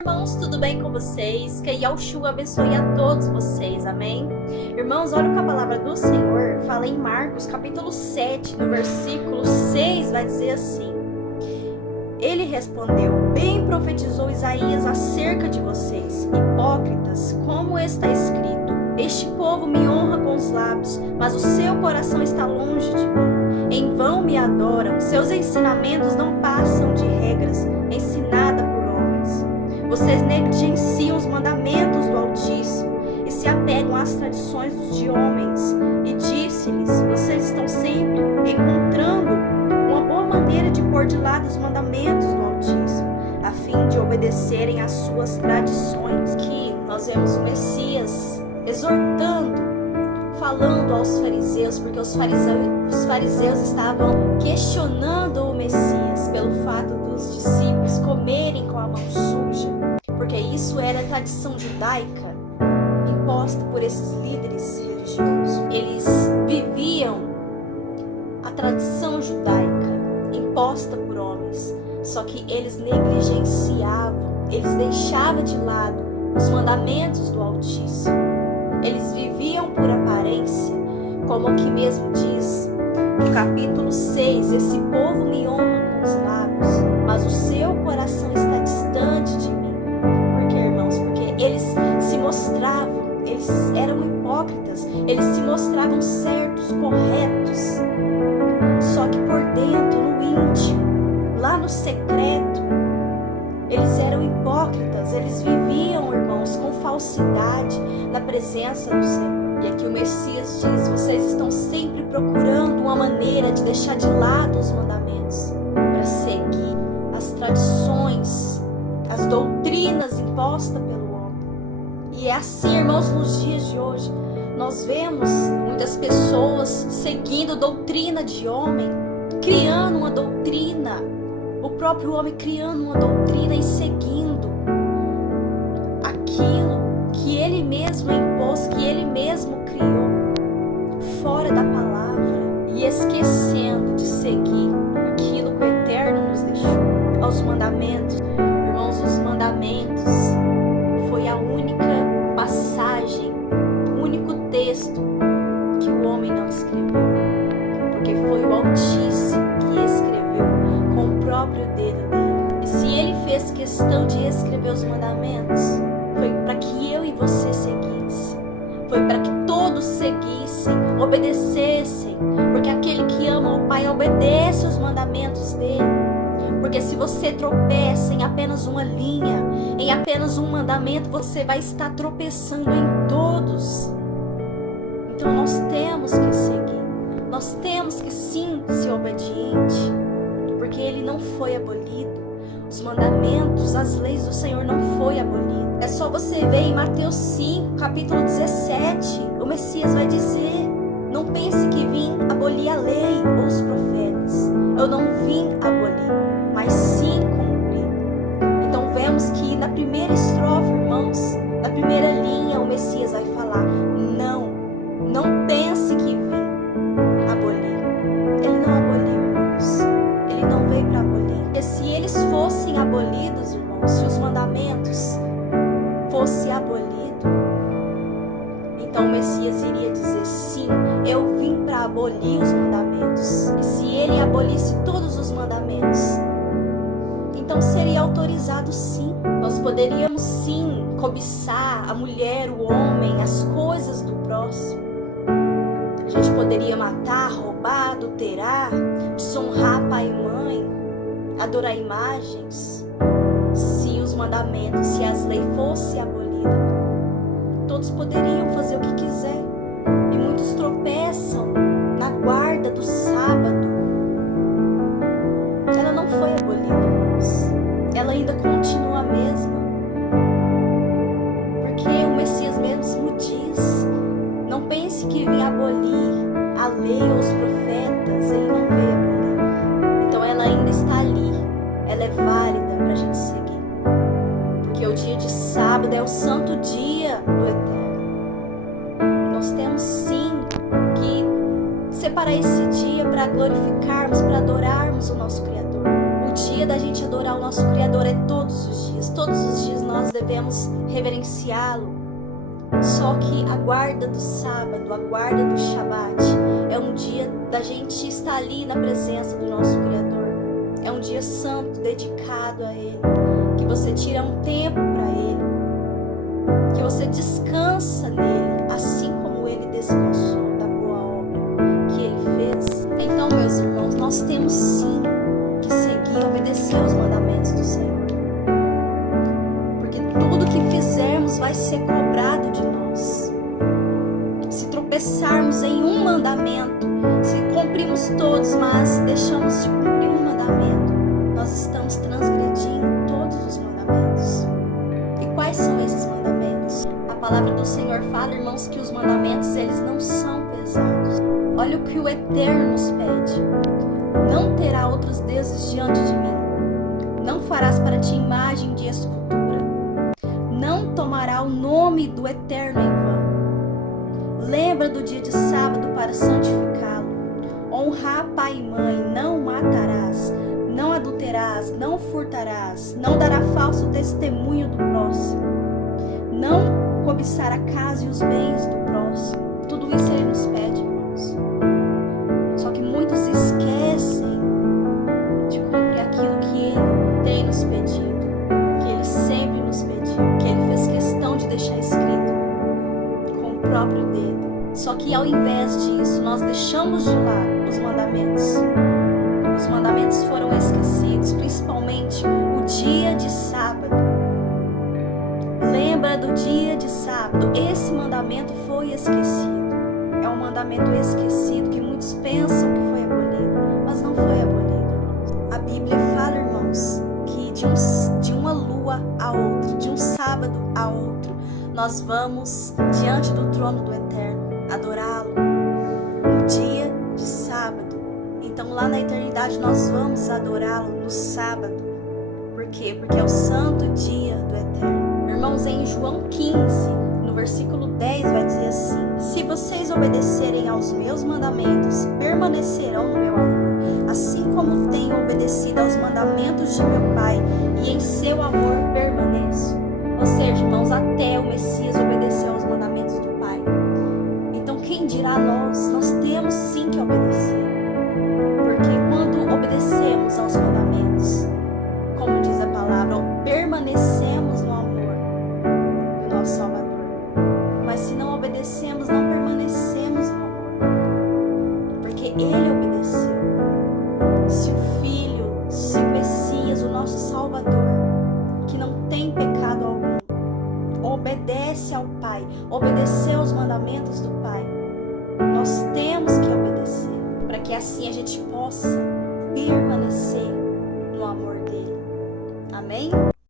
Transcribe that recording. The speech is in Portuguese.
Irmãos, tudo bem com vocês? Que Yahushua abençoe a todos vocês, amém? Irmãos, olha o que a palavra do Senhor fala em Marcos, capítulo 7, no versículo 6, vai dizer assim: Ele respondeu: Bem profetizou Isaías acerca de vocês, hipócritas, como está escrito: Este povo me honra com os lábios, mas o seu coração está longe de mim. Em vão me adoram, seus ensinamentos não passam de regras ensinadas por homens. Vocês negligenciam os mandamentos do Altíssimo e se apegam às tradições de homens. E disse-lhes: Vocês estão sempre encontrando uma boa maneira de pôr de lado os mandamentos do Altíssimo, a fim de obedecerem às suas tradições. Que nós vemos o Messias exortando, falando aos fariseus, porque os fariseus estavam questionando o Messias pelo fato dos discípulos comerem com a mão suja, porque isso era a tradição judaica imposta por esses líderes religiosos. Eles viviam a tradição judaica imposta por homens, só que eles negligenciavam, eles deixavam de lado os mandamentos do Altíssimo. Eles viviam por aparência, como aqui mesmo diz no capítulo 6, esse povo me honra com os lábios, mas o seu coração está distante de mim. Por quê, irmãos? Porque eles se mostravam, eles eram hipócritas, eles se mostravam certos, corretos, só que por dentro, no íntimo, lá no secreto, eles eram hipócritas, eles viviam, irmãos, com falsidade na presença do Senhor. E aqui o Messias diz: vocês estão sempre procurando uma maneira de deixar de lado os mandamentos para seguir as tradições, as doutrinas impostas pelo homem. E é assim, irmãos, nos dias de hoje. Nós vemos muitas pessoas seguindo doutrina de homem, criando uma doutrina, o próprio homem criando uma doutrina e seguindo aquilo que ele mesmo impôs, que ele mesmo criou, fora da palavra, e esquecendo de seguir aquilo que o Eterno nos deixou, aos mandamentos. Irmãos, os mandamentos foi a única passagem, o único texto que o homem não escreveu, porque foi o Altíssimo que escreveu com o próprio dedo dele. E se ele fez questão de escrever os mandamentos, foi para que eu e você seguissem, foi para que todos seguissem, obedecessem, porque aquele que ama o Pai obedece os mandamentos dele. Porque se você tropeça em apenas uma linha, em apenas um mandamento, você vai estar tropeçando em todos. Então nós temos que seguir, nós temos que sim ser obediente, porque ele não foi abolido. Os mandamentos, as leis do Senhor não foi abolido. É só você ver em Mateus 5, capítulo 17, o Messias vai dizer: não pense que vim abolir a lei ou os profetas. Eu não vim abolir, mas sim cumprir. Então vemos que na primeira estrofe, irmãos, na primeira linha, o Messias vai falar: não pense que vim abolir. Ele não aboliu, irmãos. Ele não veio para abolir. Porque se eles fossem abolidos, irmãos, se os mandamentos fossem abolidos, então o Messias iria dizer: sim, eu vim para abolir os mandamentos. E se ele abolisse todos os mandamentos, então seria autorizado sim. Nós poderíamos sim cobiçar a mulher, o homem, as coisas do próximo. A gente poderia matar, roubar, adulterar, desonrar pai e mãe, adorar imagens. Se os mandamentos, se as leis fossem abolidas, todos poderiam fazer o que quiser. E muitos tropeçam na guarda do sábado. Ela não foi abolida, irmãos. Ela ainda continua a mesma. Porque o Messias mesmo diz: não pense que vem abolir a lei ou os profetas. Ele não veio abolir. Então ela ainda está ali. Ela é válida para a gente seguir. Porque o dia de sábado é o santo dia do Eterno. Nós temos sim que separar esse dia para glorificarmos, para adorarmos o nosso Criador. O dia dia da gente adorar o nosso Criador é todos os dias. Todos os dias nós devemos reverenciá-lo. Só que a guarda do sábado, a guarda do Shabat, é um dia da gente estar ali na presença do nosso Criador. É um dia santo, dedicado a Ele. Que você tira um tempo para Ele. Que você descansa nele, assim como Ele descansou da boa obra que Ele fez. Então, meus irmãos, nós temos sim que seguir, obedecer os mandamentos do Senhor. Porque tudo que fizermos vai ser cobrado de nós. Se tropeçarmos em um mandamento, se cumprimos todos, mas deixamos de cumprir um mandamento, nós estamos transgredindo todos os mandamentos. E quais são esses mandamentos? A palavra do Senhor fala, irmãos, que os mandamentos, eles não são pesados. Olha o que o Eterno nos pede. Não terá outros deuses diante de mim. Não farás para ti imagem de escultura. Não tomará o nome do Eterno em vão. Lembra do dia de sábado para santificá-lo. Honrar pai e mãe. Não matarás. Não adulterarás. Não furtarás. Não dará falso testemunho do próximo. Não cobiçar a casa e os bens do próximo. Tudo isso Ele nos pede, irmãos. Só que muitos esquecem de cumprir aquilo que Ele tem nos pedido, que Ele sempre nos pediu, que Ele fez questão de deixar escrito com o próprio dedo. Só que ao invés disso, nós deixamos de lado os mandamentos. Os mandamentos foram esquecidos, principalmente o dia de sábado. Lembra do dia de sábado? Esse mandamento foi esquecido. É um mandamento esquecido que muitos pensam que foi abolido, mas não foi abolido. A Bíblia fala, irmãos, que de uma lua a outra, de um sábado a outro, nós vamos diante do trono do Eterno adorá-lo no dia de sábado. Então lá na eternidade nós vamos adorá-lo no sábado. Por quê? Porque é o santo dia do Eterno. Irmãos, em João 15, no versículo 10 vai dizer assim: se vocês obedecerem aos meus mandamentos, permanecerão no meu amor, assim como tenho obedecido aos mandamentos de meu Pai, e em seu amor permaneço. Ou seja, irmãos, até o Messias obedeceu aos mandamentos do Pai. Então quem dirá nós? Nós temos sim que obedecer. Porque quando obedecemos aos mandamentos, como diz a palavra, permanecemos no amor do nosso Salvador. Mas se não obedecemos, não permanecemos no amor. Porque Ele obedeceu. Se o Filho, se o Messias, o nosso Salvador, que não tem pecado algum, obedece ao Pai, obedeceu aos mandamentos do Pai, nós temos que obedecer, para que assim a gente possa